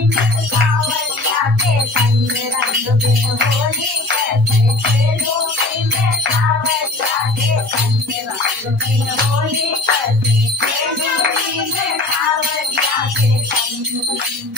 सावरिया के संग रंग बिन होली कैसे खेलूं मैं सावरिया के संग रंग बिन होली कैसे खेलूं मैं सावरिया के संग